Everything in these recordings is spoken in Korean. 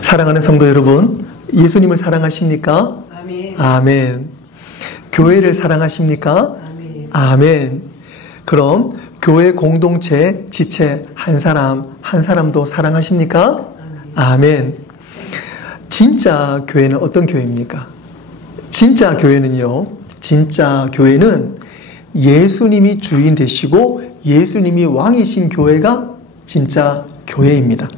사랑하는 성도 여러분, 예수님을 사랑하십니까? 아멘. 아멘. 교회를 사랑하십니까? 아멘. 아멘. 그럼 교회 공동체, 지체 한 사람 한 사람도 사랑하십니까? 아멘. 진짜 교회는 어떤 교회입니까? 진짜 교회는요, 진짜 교회는 예수님이 주인 되시고 예수님이 왕이신 교회가 진짜 교회입니다.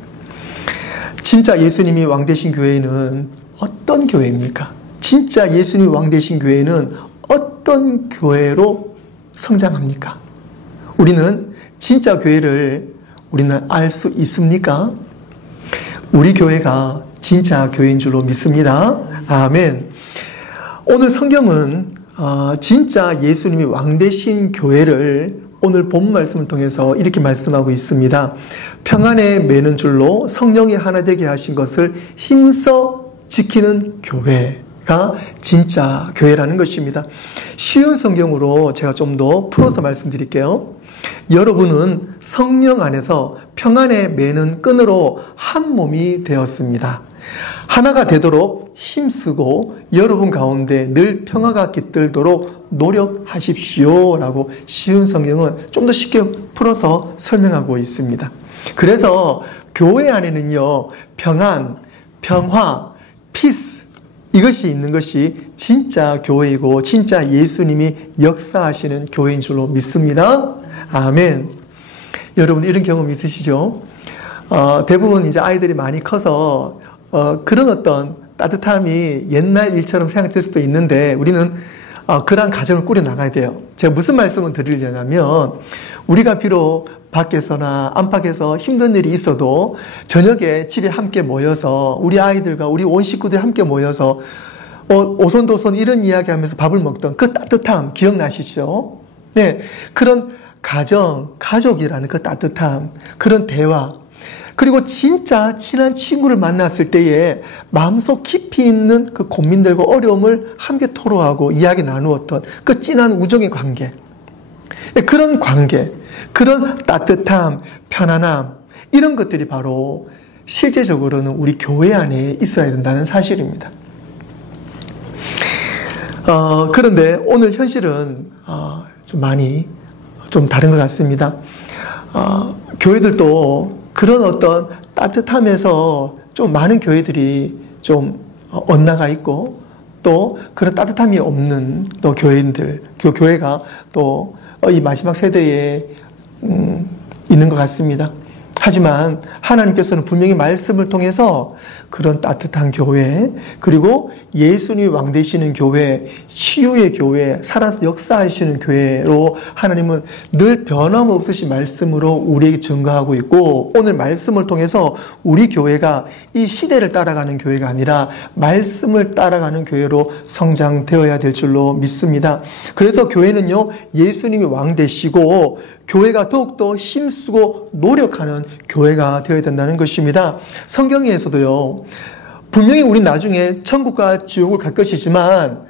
진짜 예수님이 왕 되신 교회는 어떤 교회입니까? 진짜 예수님이 왕 되신 교회는 어떤 교회로 성장합니까? 우리는 진짜 교회를 우리는 알 수 있습니까? 우리 교회가 진짜 교회인 줄로 믿습니다. 아멘. 오늘 성경은 진짜 예수님이 왕 되신 교회를 오늘 본 말씀을 통해서 이렇게 말씀하고 있습니다. 평안에 매는 줄로 성령이 하나 되게 하신 것을 힘써 지키는 교회가 진짜 교회라는 것입니다. 쉬운 성경으로 제가 좀 더 풀어서 말씀드릴게요. 여러분은 성령 안에서 평안에 매는 끈으로 한 몸이 되었습니다. 하나가 되도록 힘쓰고 여러분 가운데 늘 평화가 깃들도록 노력하십시오 라고 쉬운 성경은 좀 더 쉽게 풀어서 설명하고 있습니다. 그래서 교회 안에는요, 평안, 평화, 피스 이것이 있는 것이 진짜 교회이고 진짜 예수님이 역사하시는 교회인 줄로 믿습니다. 아멘. 여러분 이런 경험 있으시죠? 대부분 이제 아이들이 많이 커서 그런 어떤 따뜻함이 옛날 일처럼 생각될 수도 있는데 우리는 그러한 가정을 꾸려 나가야 돼요. 제가 무슨 말씀을 드리려냐면 우리가 비록 밖에서나 안팎에서 힘든 일이 있어도 저녁에 집에 함께 모여서 우리 아이들과 우리 온 식구들이 함께 모여서 오손도손 이런 이야기하면서 밥을 먹던 그 따뜻함 기억나시죠? 네, 그런 가정, 가족이라는 그 따뜻함, 그런 대화, 그리고 진짜 친한 친구를 만났을 때에 마음속 깊이 있는 그 고민들과 어려움을 함께 토로하고 이야기 나누었던 그 진한 우정의 관계, 그런 관계, 그런 따뜻함, 편안함 이런 것들이 바로 실제적으로는 우리 교회 안에 있어야 된다는 사실입니다. 그런데 오늘 현실은 좀 많이 좀 다른 것 같습니다. 교회들도 그런 어떤 따뜻함에서 좀 많은 교회들이 좀 엇나가 있고 또 그런 따뜻함이 없는 또 교회인들, 교회가 또 이 마지막 세대에 있는 것 같습니다. 하지만 하나님께서는 분명히 말씀을 통해서 그런 따뜻한 교회, 그리고 예수님이 왕 되시는 교회, 치유의 교회, 살아서 역사하시는 교회로 하나님은 늘 변함없으신 말씀으로 우리에게 증거하고 있고, 오늘 말씀을 통해서 우리 교회가 이 시대를 따라가는 교회가 아니라 말씀을 따라가는 교회로 성장되어야 될 줄로 믿습니다. 그래서 교회는요, 예수님이 왕 되시고 교회가 더욱더 힘쓰고 노력하는 교회가 되어야 된다는 것입니다. 성경에서도요, 분명히 우리 나중에 천국과 지옥을 갈 것이지만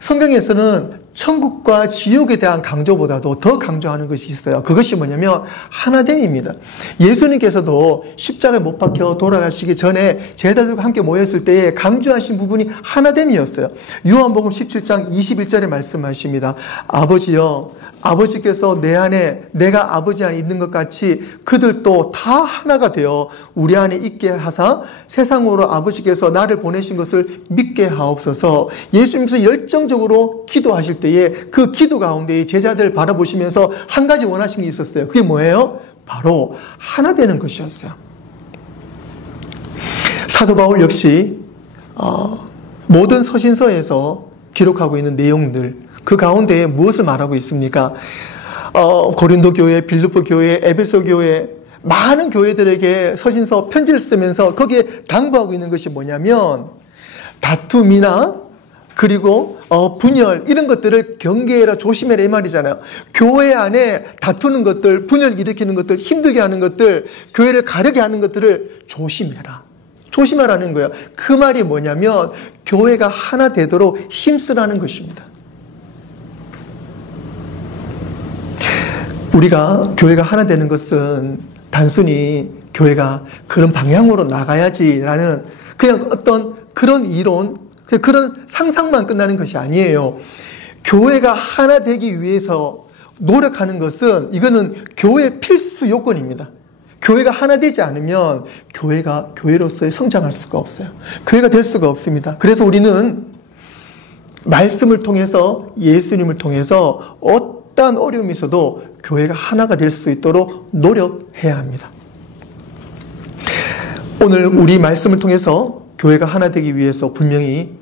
성경에서는 천국과 지옥에 대한 강조보다도 더 강조하는 것이 있어요. 그것이 뭐냐면 하나됨입니다. 예수님께서도 십자가에 못 박혀 돌아가시기 전에 제자들과 함께 모였을 때에 강조하신 부분이 하나됨이었어요. 요한복음 17장 21절에 말씀하십니다. 아버지여, 아버지께서 내 안에 내가 아버지 안에 있는 것 같이 그들도 다 하나가 되어 우리 안에 있게 하사 세상으로 아버지께서 나를 보내신 것을 믿게 하옵소서. 예수님께서 열정적으로 기도하실 때에 그 기도 가운데 제자들을 바라보시면서 한 가지 원하신 게 있었어요. 그게 뭐예요? 바로 하나 되는 것이었어요. 사도 바울 역시 모든 서신서에서 기록하고 있는 내용들, 그 가운데에 무엇을 말하고 있습니까? 고린도 교회, 빌립보 교회, 에베소 교회, 많은 교회들에게 서신서 편지를 쓰면서 거기에 당부하고 있는 것이 뭐냐면 다툼이나 그리고 분열 이런 것들을 경계해라, 조심해라 이 말이잖아요. 교회 안에 다투는 것들, 분열 일으키는 것들, 힘들게 하는 것들, 교회를 가르게 하는 것들을 조심해라. 조심하라는 거예요. 그 말이 뭐냐면 교회가 하나 되도록 힘쓰라는 것입니다. 우리가 교회가 하나 되는 것은 단순히 교회가 그런 방향으로 나가야지라는 그냥 어떤 그런 이론, 그런 상상만 끝나는 것이 아니에요. 교회가 하나 되기 위해서 노력하는 것은 이거는 교회의 필수 요건입니다. 교회가 하나 되지 않으면 교회가 교회로서의 성장할 수가 없어요. 교회가 될 수가 없습니다. 그래서 우리는 말씀을 통해서 예수님을 통해서 어떠한 어려움이 있어도 교회가 하나가 될 수 있도록 노력해야 합니다. 오늘 우리 말씀을 통해서 교회가 하나 되기 위해서 분명히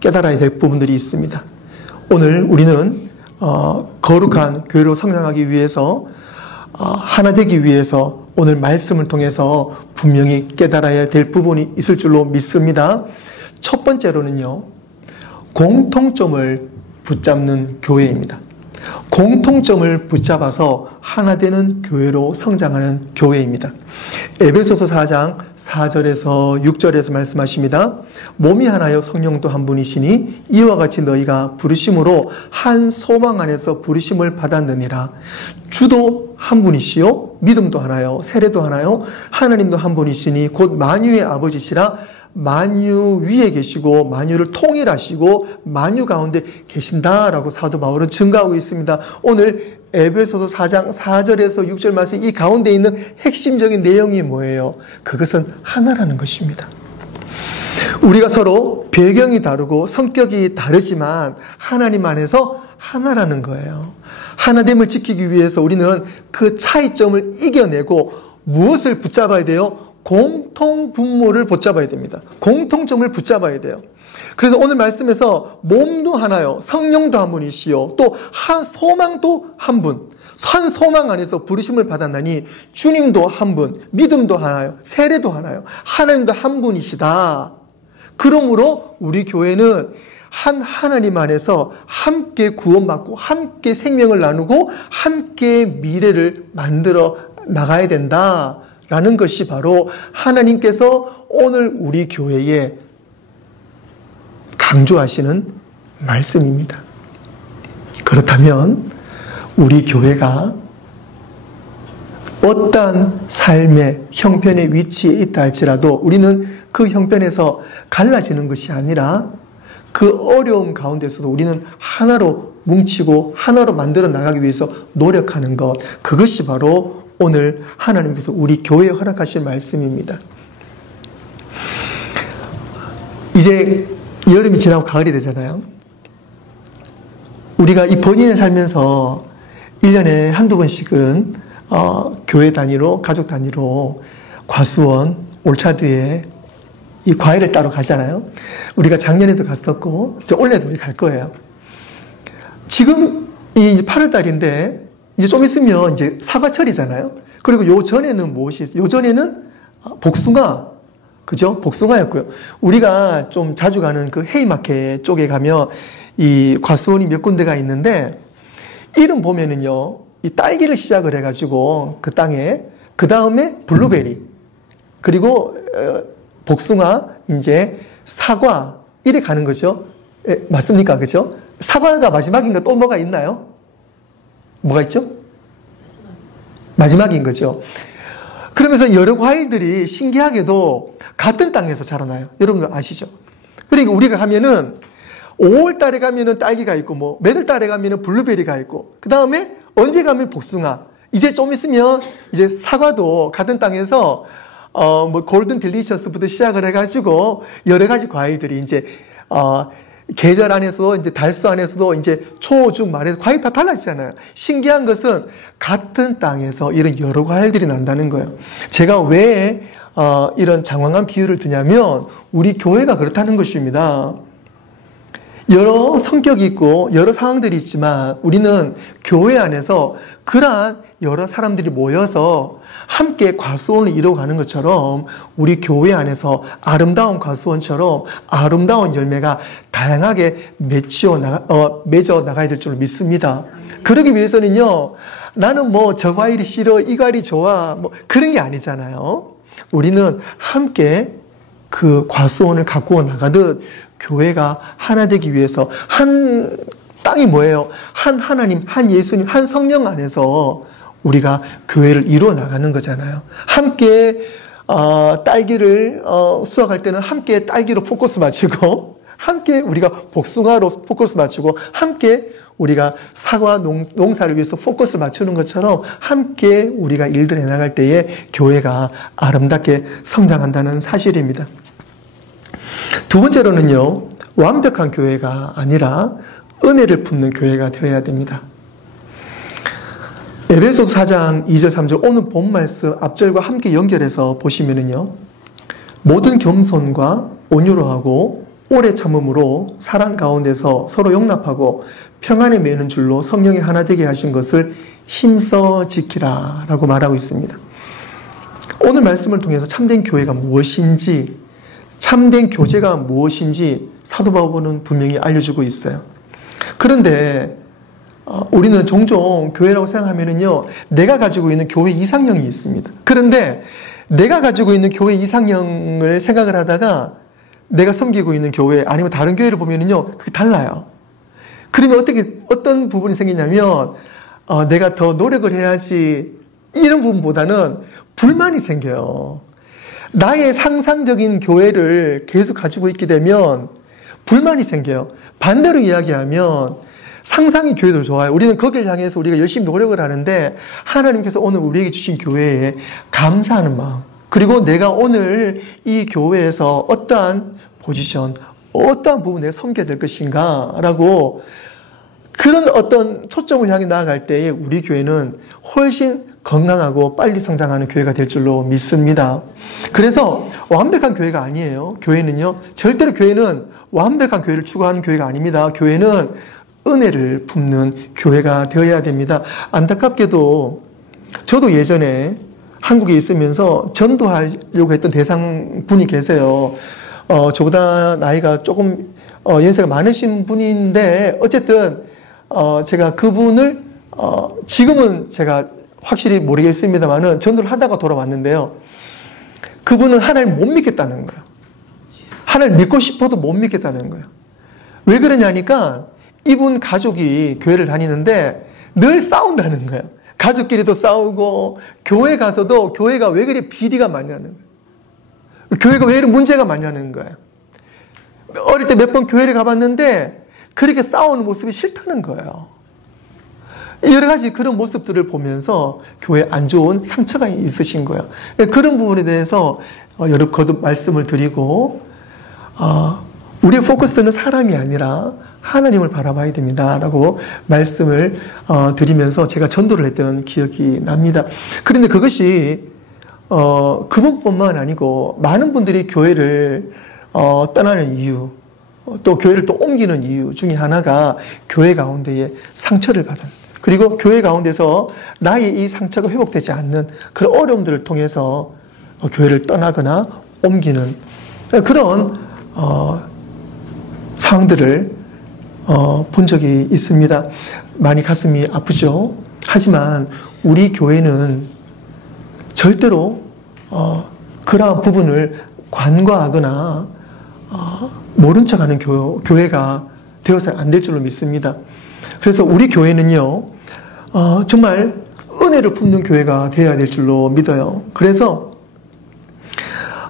깨달아야 될 부분들이 있습니다. 오늘 우리는 거룩한 교회로 성장하기 위해서 하나 되기 위해서 오늘 말씀을 통해서 분명히 깨달아야 될 부분이 있을 줄로 믿습니다. 첫 번째로는요, 공통점을 붙잡는 교회입니다. 공통점을 붙잡아서 하나 되는 교회로 성장하는 교회입니다. 에베소서 4장 4절에서 6절에서 말씀하십니다. 몸이 하나요 성령도 한 분이시니 이와 같이 너희가 부르심으로 한 소망 안에서 부르심을 받았느니라. 주도 한 분이시요 믿음도 하나요 세례도 하나요 하나님도 한 분이시니 곧 만유의 아버지시라. 만유 위에 계시고 만유를 통일하시고 만유 가운데 계신다라고 사도 바울은 증거하고 있습니다. 오늘 에베소서 4장 4절에서 6절 말씀 이 가운데 있는 핵심적인 내용이 뭐예요? 그것은 하나라는 것입니다. 우리가 서로 배경이 다르고 성격이 다르지만 하나님 안에서 하나라는 거예요. 하나됨을 지키기 위해서 우리는 그 차이점을 이겨내고 무엇을 붙잡아야 돼요? 공통분모를 붙잡아야 됩니다. 공통점을 붙잡아야 돼요. 그래서 오늘 말씀에서 몸도 하나요. 성령도 한 분이시요. 또 한 소망도 한 분. 한 소망 안에서 부르심을 받았나니 주님도 한 분. 믿음도 하나요. 세례도 하나요. 하나님도 한 분이시다. 그러므로 우리 교회는 한 하나님 안에서 함께 구원받고 함께 생명을 나누고 함께 미래를 만들어 나가야 된다. 라는 것이 바로 하나님께서 오늘 우리 교회에 강조하시는 말씀입니다. 그렇다면 우리 교회가 어떠한 삶의 형편의 위치에 있다 할지라도 우리는 그 형편에서 갈라지는 것이 아니라 그 어려움 가운데서도 우리는 하나로 뭉치고 하나로 만들어 나가기 위해서 노력하는 것, 그것이 바로 오늘 하나님께서 우리 교회에 허락하신 말씀입니다. 이제 여름이 지나고 가을이 되잖아요. 우리가 이 본인을 살면서 1년에 한두 번씩은 교회 단위로 가족 단위로 과수원, 올차드에 이 과일을 따러 가잖아요. 우리가 작년에도 갔었고 올해도 우리 갈 거예요. 지금 이제 8월 달인데 이제 좀 있으면 이제 사과철이잖아요. 그리고 요 전에는 무엇이 있어요? 요 전에는 복숭아, 그죠? 복숭아였고요. 우리가 좀 자주 가는 그 헤이마켓 쪽에 가면 이 과수원이 몇 군데가 있는데 이름 보면은요, 이 딸기를 시작을 해가지고 그 땅에 그 다음에 블루베리 그리고 복숭아, 이제 사과 이래 가는 거죠. 맞습니까? 그죠? 사과가 마지막인가 또 뭐가 있나요? 뭐가 있죠? 마지막인 거죠. 그러면서 여러 과일들이 신기하게도 같은 땅에서 자라나요. 여러분들 아시죠? 그리고 우리가 가면은 5월 달에 가면은 딸기가 있고 뭐 몇월 달에 가면은 블루베리가 있고 그 다음에 언제 가면 복숭아. 이제 좀 있으면 이제 사과도 같은 땅에서 뭐 골든 딜리셔스부터 시작을 해가지고 여러 가지 과일들이 이제 계절 안에서도 이제 달수 안에서도 이제 초, 중, 말에서 과일 다 달라지잖아요. 신기한 것은 같은 땅에서 이런 여러 과일들이 난다는 거예요. 제가 왜 이런 장황한 비유를 드냐면 우리 교회가 그렇다는 것입니다. 여러 성격이 있고 여러 상황들이 있지만 우리는 교회 안에서 그러한 여러 사람들이 모여서 함께 과수원을 이루어가는 것처럼 우리 교회 안에서 아름다운 과수원처럼 아름다운 열매가 다양하게 맺어 나가야 될 줄 믿습니다. 그러기 위해서는요, 나는 뭐 저 과일이 싫어, 이 과일이 좋아, 뭐 그런 게 아니잖아요. 우리는 함께 그 과수원을 가꾸어 나가듯 교회가 하나 되기 위해서 한 땅이 뭐예요? 한 하나님, 한 예수님, 한 성령 안에서 우리가 교회를 이루어 나가는 거잖아요. 함께 딸기를 수확할 때는 함께 딸기로 포커스 맞추고, 함께 우리가 복숭아로 포커스 맞추고, 함께 우리가 사과 농사를 위해서 포커스 맞추는 것처럼 함께 우리가 일들 해나갈 때에 교회가 아름답게 성장한다는 사실입니다. 두 번째로는요, 완벽한 교회가 아니라 은혜를 품는 교회가 되어야 됩니다. 에베소서 4장 2절 3절 오늘 본 말씀 앞절과 함께 연결해서 보시면은요, 모든 겸손과 온유로 하고 오래 참음으로 사랑 가운데서 서로 용납하고 평안에 매는 줄로 성령이 하나 되게 하신 것을 힘써 지키라 라고 말하고 있습니다. 오늘 말씀을 통해서 참된 교회가 무엇인지, 참된 교제가 무엇인지 사도 바울은 분명히 알려주고 있어요. 그런데 우리는 종종 교회라고 생각하면은요, 내가 가지고 있는 교회 이상형이 있습니다. 그런데 내가 가지고 있는 교회 이상형을 생각을 하다가 내가 섬기고 있는 교회 아니면 다른 교회를 보면은요, 그게 달라요. 그러면 어떤 부분이 생기냐면, 내가 더 노력을 해야지, 이런 부분보다는 불만이 생겨요. 나의 상상적인 교회를 계속 가지고 있게 되면 불만이 생겨요. 반대로 이야기하면 상상의 교회도 좋아요. 우리는 거기를 향해서 우리가 열심히 노력을 하는데 하나님께서 오늘 우리에게 주신 교회에 감사하는 마음, 그리고 내가 오늘 이 교회에서 어떠한 포지션, 어떠한 부분 내가 섬겨야 될 것인가 라고 그런 어떤 초점을 향해 나아갈 때에 우리 교회는 훨씬 건강하고 빨리 성장하는 교회가 될 줄로 믿습니다. 그래서 완벽한 교회가 아니에요. 교회는요, 절대로 교회는 완벽한 교회를 추구하는 교회가 아닙니다. 교회는 은혜를 품는 교회가 되어야 됩니다. 안타깝게도 저도 예전에 한국에 있으면서 전도하려고 했던 대상분이 계세요. 저보다 나이가 조금 연세가 많으신 분인데 어쨌든 제가 그분을 지금은 제가 확실히 모르겠습니다만은 전도를 하다가 돌아왔는데요. 그분은 하나님을 못 믿겠다는 거예요. 하나님을 믿고 싶어도 못 믿겠다는 거예요. 왜 그러냐니까 이분 가족이 교회를 다니는데 늘 싸운다는 거예요. 가족끼리도 싸우고 교회 가서도 교회가 왜 그리 비리가 많냐는 거예요. 교회가 왜 이런 문제가 많냐는 거예요. 어릴 때 몇 번 교회를 가봤는데 그렇게 싸우는 모습이 싫다는 거예요. 여러 가지 그런 모습들을 보면서 교회에 안 좋은 상처가 있으신 거예요. 그런 부분에 대해서 여러 거듭 말씀을 드리고, 우리의 포커스는 사람이 아니라 하나님을 바라봐야 됩니다 라고 말씀을 드리면서 제가 전도를 했던 기억이 납니다. 그런데 그것이 그분뿐만 아니고 많은 분들이 교회를 떠나는 이유, 또 교회를 또 옮기는 이유 중에 하나가 교회 가운데에 상처를 받은, 그리고 교회 가운데서 나의 이 상처가 회복되지 않는 그런 어려움들을 통해서 교회를 떠나거나 옮기는 그런 상황들을 본 적이 있습니다. 많이 가슴이 아프죠. 하지만 우리 교회는 절대로 그러한 부분을 관과하거나 모른 척하는 교회가 되어서는 안 될 줄로 믿습니다. 그래서 우리 교회는요, 정말 은혜를 품는 교회가 되어야 될 줄로 믿어요. 그래서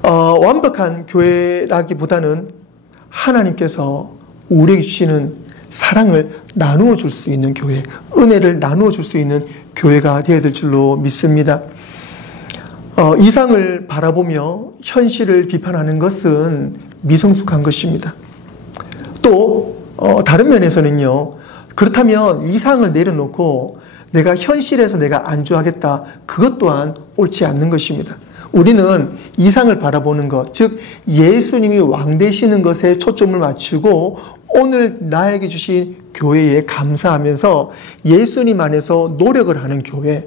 완벽한 교회라기보다는 하나님께서 우리에게 주시는 사랑을 나누어 줄 수 있는 교회, 은혜를 나누어 줄 수 있는 교회가 되어야 될 줄로 믿습니다. 이상을 바라보며 현실을 비판하는 것은 미성숙한 것입니다. 또 다른 면에서는요, 그렇다면 이상을 내려놓고 내가 현실에서 내가 안주하겠다, 그것 또한 옳지 않는 것입니다. 우리는 이상을 바라보는 것, 즉 예수님이 왕 되시는 것에 초점을 맞추고 오늘 나에게 주신 교회에 감사하면서 예수님 안에서 노력을 하는 교회,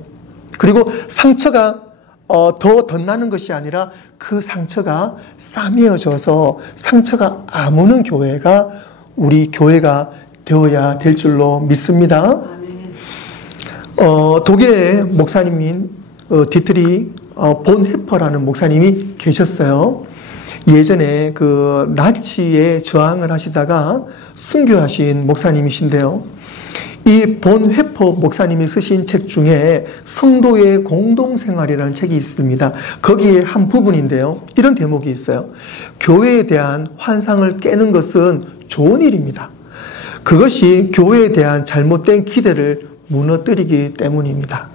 그리고 상처가 더 덧나는 것이 아니라 그 상처가 싸매어져서 상처가 아무는 교회가 우리 교회가 되어야 될 줄로 믿습니다. 독일의 목사님인 디트리 본헤퍼라는 목사님이 계셨어요. 예전에 그 나치에 저항을 하시다가 순교하신 목사님이신데요. 이 본회포 목사님이 쓰신 책 중에 성도의 공동생활이라는 책이 있습니다. 거기에 한 부분인데요. 이런 대목이 있어요. 교회에 대한 환상을 깨는 것은 좋은 일입니다. 그것이 교회에 대한 잘못된 기대를 무너뜨리기 때문입니다.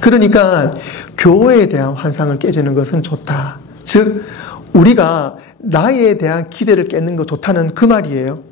그러니까 교회에 대한 환상을 깨지는 것은 좋다. 즉 우리가 나에 대한 기대를 깨는 거 좋다는 그 말이에요.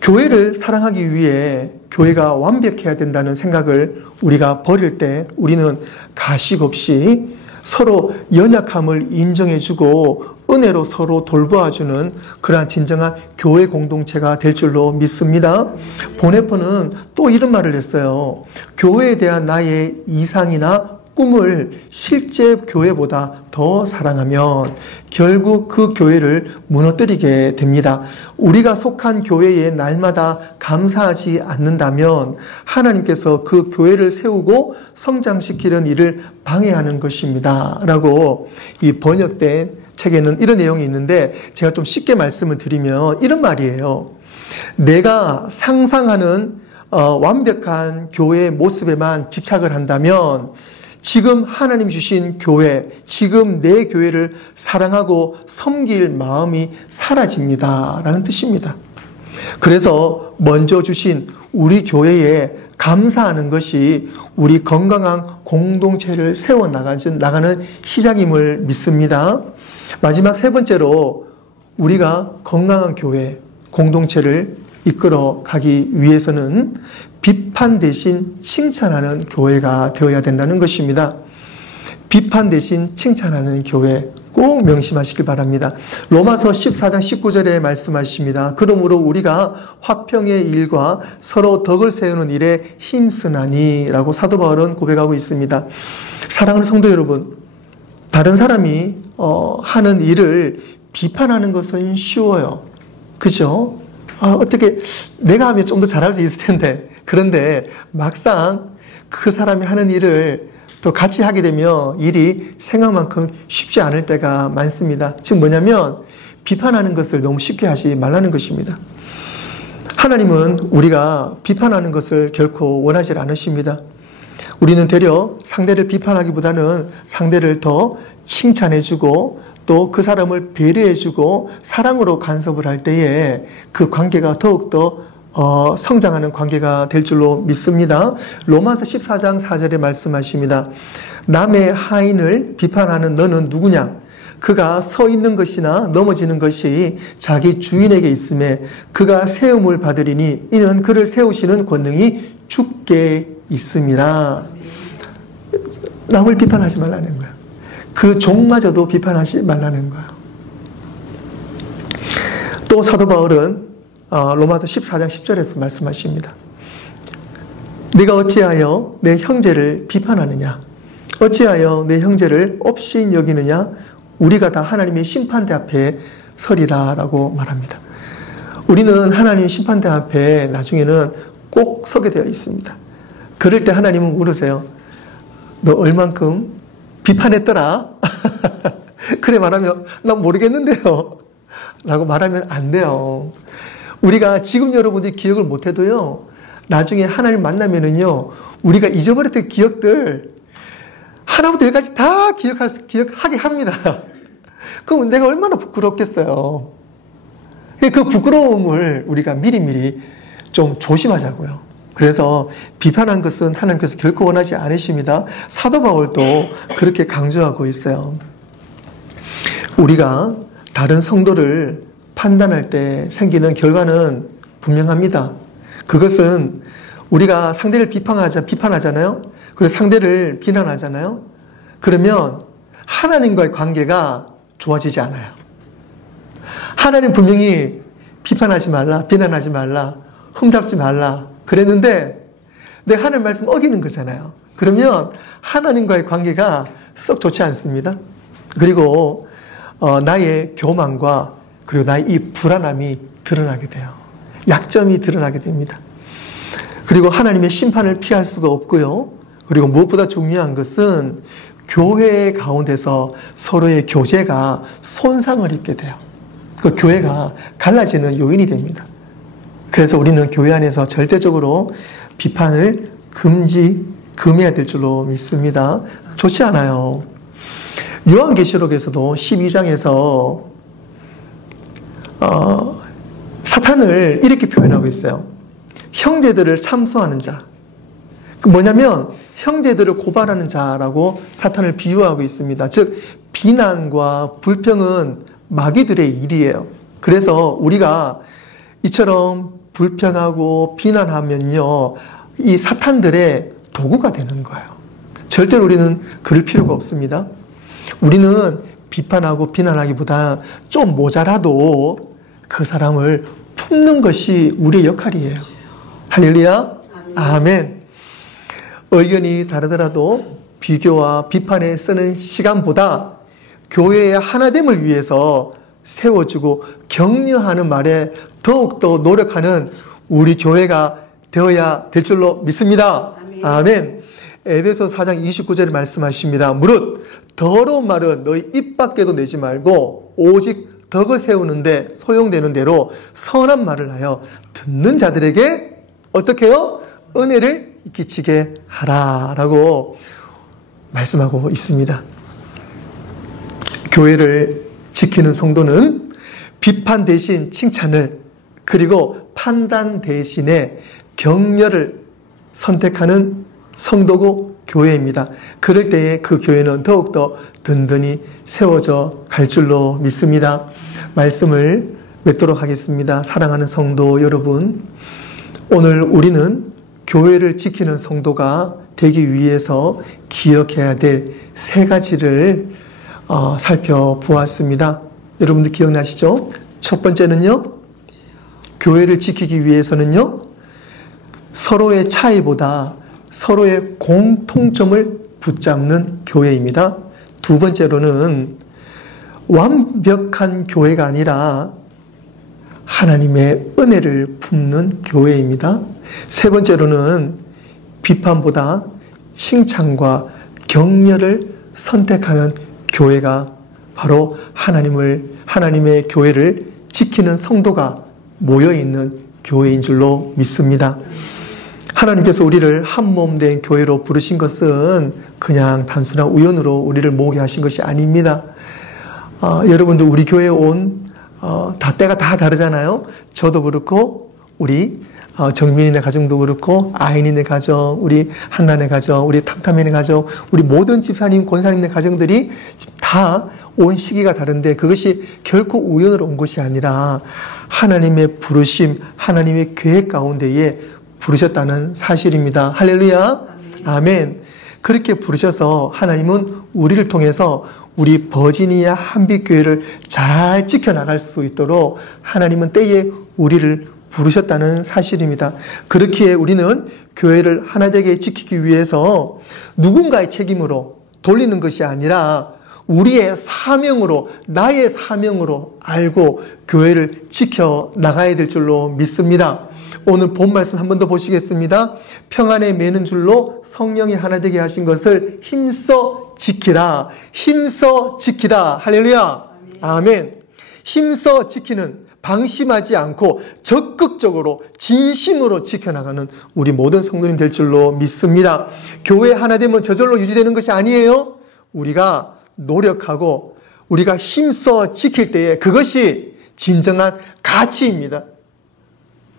교회를 사랑하기 위해 교회가 완벽해야 된다는 생각을 우리가 버릴 때 우리는 가식 없이 서로 연약함을 인정해주고 은혜로 서로 돌보아주는 그러한 진정한 교회 공동체가 될 줄로 믿습니다. 보네포는 또 이런 말을 했어요. 교회에 대한 나의 이상이나 꿈을 실제 교회보다 더 사랑하면 결국 그 교회를 무너뜨리게 됩니다. 우리가 속한 교회에 날마다 감사하지 않는다면 하나님께서 그 교회를 세우고 성장시키는 일을 방해하는 것입니다. 라고 이 번역된 책에는 이런 내용이 있는데 제가 좀 쉽게 말씀을 드리면 이런 말이에요. 내가 상상하는 완벽한 교회의 모습에만 집착을 한다면 지금 하나님 주신 교회, 지금 내 교회를 사랑하고 섬길 마음이 사라집니다. 라는 뜻입니다. 그래서 먼저 주신 우리 교회에 감사하는 것이 우리 건강한 공동체를 세워나가는 시작임을 믿습니다. 마지막 세 번째로 우리가 건강한 교회, 공동체를 이끌어 가기 위해서는 비판 대신 칭찬하는 교회가 되어야 된다는 것입니다. 비판 대신 칭찬하는 교회 꼭 명심하시길 바랍니다. 로마서 14장 19절에 말씀하십니다. 그러므로 우리가 화평의 일과 서로 덕을 세우는 일에 힘쓰나니 라고 사도 바울은 고백하고 있습니다. 사랑하는 성도 여러분, 다른 사람이 하는 일을 비판하는 것은 쉬워요. 그죠? 어떻게 내가 하면 좀 더 잘할 수 있을 텐데 그런데 막상 그 사람이 하는 일을 또 같이 하게 되면 일이 생각만큼 쉽지 않을 때가 많습니다. 즉 뭐냐면 비판하는 것을 너무 쉽게 하지 말라는 것입니다. 하나님은 우리가 비판하는 것을 결코 원하지 않으십니다. 우리는 되려 상대를 비판하기보다는 상대를 더 칭찬해주고 또 그 사람을 배려해주고 사랑으로 간섭을 할 때에 그 관계가 더욱더 성장하는 관계가 될 줄로 믿습니다. 로마서 14장 4절에 말씀하십니다. 남의 하인을 비판하는 너는 누구냐? 그가 서 있는 것이나 넘어지는 것이 자기 주인에게 있음에 그가 세움을 받으리니 이는 그를 세우시는 권능이 주께 있음이라. 남을 비판하지 말라는 거야. 그 종마저도 비판하지 말라는 거야. 또 사도 바울은 로마서 14장 10절에서 말씀하십니다. 네가 어찌하여 내 형제를 비판하느냐? 어찌하여 내 형제를 업신 여기느냐? 우리가 다 하나님의 심판대 앞에 서리라 라고 말합니다. 우리는 하나님 심판대 앞에 나중에는 꼭 서게 되어 있습니다. 그럴 때 하나님은 물으세요. 너 얼만큼 비판했더라? 그래 말하면 난 모르겠는데요 라고 말하면 안 돼요. 우리가 지금 여러분들이 기억을 못해도요 나중에 하나님 만나면은요 우리가 잊어버렸던 기억들 하나부터 열까지 다 기억하게 합니다. 그럼 내가 얼마나 부끄럽겠어요. 그 부끄러움을 우리가 미리미리 좀 조심하자고요. 그래서 비판한 것은 하나님께서 결코 원하지 않으십니다. 사도 바울도 그렇게 강조하고 있어요. 우리가 다른 성도를 판단할 때 생기는 결과는 분명합니다. 그것은 우리가 상대를 비판하잖아요. 그리고 상대를 비난하잖아요. 그러면 하나님과의 관계가 좋아지지 않아요. 하나님 분명히 비판하지 말라, 비난하지 말라, 흠잡지 말라 그랬는데 내가 하나님 말씀 어기는 거잖아요. 그러면 하나님과의 관계가 썩 좋지 않습니다. 그리고 나의 교만과 그리고 나의 이 불안함이 드러나게 돼요. 약점이 드러나게 됩니다. 그리고 하나님의 심판을 피할 수가 없고요. 그리고 무엇보다 중요한 것은 교회 가운데서 서로의 교제가 손상을 입게 돼요. 그 교회가 갈라지는 요인이 됩니다. 그래서 우리는 교회 안에서 절대적으로 비판을 금해야 될 줄로 믿습니다. 좋지 않아요. 요한계시록에서도 12장에서 사탄을 이렇게 표현하고 있어요. 형제들을 참소하는 자. 뭐냐면 형제들을 고발하는 자라고 사탄을 비유하고 있습니다. 즉 비난과 불평은 마귀들의 일이에요. 그래서 우리가 이처럼 불평하고 비난하면요, 이 사탄들의 도구가 되는 거예요. 절대로 우리는 그럴 필요가 없습니다. 우리는 비판하고 비난하기보다 좀 모자라도 그 사람을 품는 것이 우리의 역할이에요. 할렐루야. 아멘. 의견이 다르더라도 비교와 비판에 쓰는 시간보다 교회의 하나됨을 위해서 세워주고 격려하는 말에 더욱더 노력하는 우리 교회가 되어야 될 줄로 믿습니다. 아멘. 에베소 4장 29절에 말씀하십니다. 무릇 더러운 말은 너희 입 밖에도 내지 말고 오직 덕을 세우는데 소용되는 대로 선한 말을 하여 듣는 자들에게 어떻게 해요? 은혜를 끼치게 하라라고 말씀하고 있습니다. 교회를 지키는 성도는 비판 대신 칭찬을, 그리고 판단 대신에 격려를 선택하는 성도고 교회입니다. 그럴 때에 그 교회는 더욱더 든든히 세워져 갈 줄로 믿습니다. 말씀을 맺도록 하겠습니다. 사랑하는 성도 여러분, 오늘 우리는 교회를 지키는 성도가 되기 위해서 기억해야 될 세 가지를 살펴보았습니다. 여러분들 기억나시죠? 첫 번째는요, 교회를 지키기 위해서는요, 서로의 차이보다 서로의 공통점을 붙잡는 교회입니다. 두 번째로는 완벽한 교회가 아니라 하나님의 은혜를 품는 교회입니다. 세 번째로는 비판보다 칭찬과 격려를 선택하는 교회가 바로 하나님의 교회를 지키는 성도가 모여있는 교회인 줄로 믿습니다. 하나님께서 우리를 한 몸 된 교회로 부르신 것은 그냥 단순한 우연으로 우리를 모으게 하신 것이 아닙니다. 여러분들 우리 교회에 때가 다 다르잖아요. 저도 그렇고 우리 정민이네 가정도 그렇고 아인이네 가정, 우리 한나네 가정, 우리 탐탐이네 가정, 우리 모든 집사님, 권사님네 가정들이 다 온 시기가 다른데 그것이 결코 우연으로 온 것이 아니라 하나님의 부르심, 하나님의 계획 가운데에 부르셨다는 사실입니다. 할렐루야. 아멘. 그렇게 부르셔서 하나님은 우리를 통해서 우리 버지니아 한빛교회를 잘 지켜나갈 수 있도록 하나님은 때에 우리를 부르셨다는 사실입니다. 그렇기에 우리는 교회를 하나되게 지키기 위해서 누군가의 책임으로 돌리는 것이 아니라 우리의 사명으로, 나의 사명으로 알고 교회를 지켜나가야 될 줄로 믿습니다. 오늘 본 말씀 한 번 더 보시겠습니다. 평안에 매는 줄로 성령이 하나 되게 하신 것을 힘써 지키라. 힘써 지키라. 할렐루야. 아멘. 힘써 지키는, 방심하지 않고 적극적으로 진심으로 지켜나가는 우리 모든 성도님 될 줄로 믿습니다. 교회 하나 되면 저절로 유지되는 것이 아니에요. 우리가 노력하고 우리가 힘써 지킬 때에 그것이 진정한 가치입니다.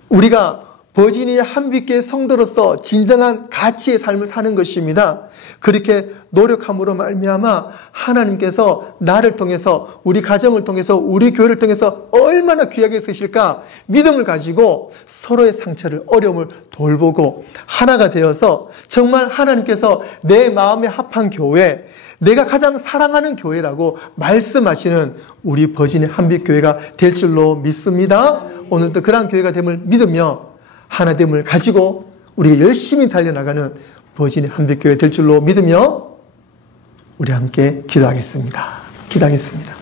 우리가 버지니아 한빛교회 성도로서 진정한 가치의 삶을 사는 것입니다. 그렇게 노력함으로 말미암아 하나님께서 나를 통해서, 우리 가정을 통해서, 우리 교회를 통해서 얼마나 귀하게 쓰실까 믿음을 가지고 서로의 상처를, 어려움을 돌보고 하나가 되어서 정말 하나님께서 내 마음에 합한 교회, 내가 가장 사랑하는 교회라고 말씀하시는 우리 버지니아 한빛교회가 될 줄로 믿습니다. 오늘도 그러한 교회가 됨을 믿으며 하나됨을 가지고 우리가 열심히 달려나가는 버지니아 한빛교회 될 줄로 믿으며 우리 함께 기도하겠습니다. 기도하겠습니다.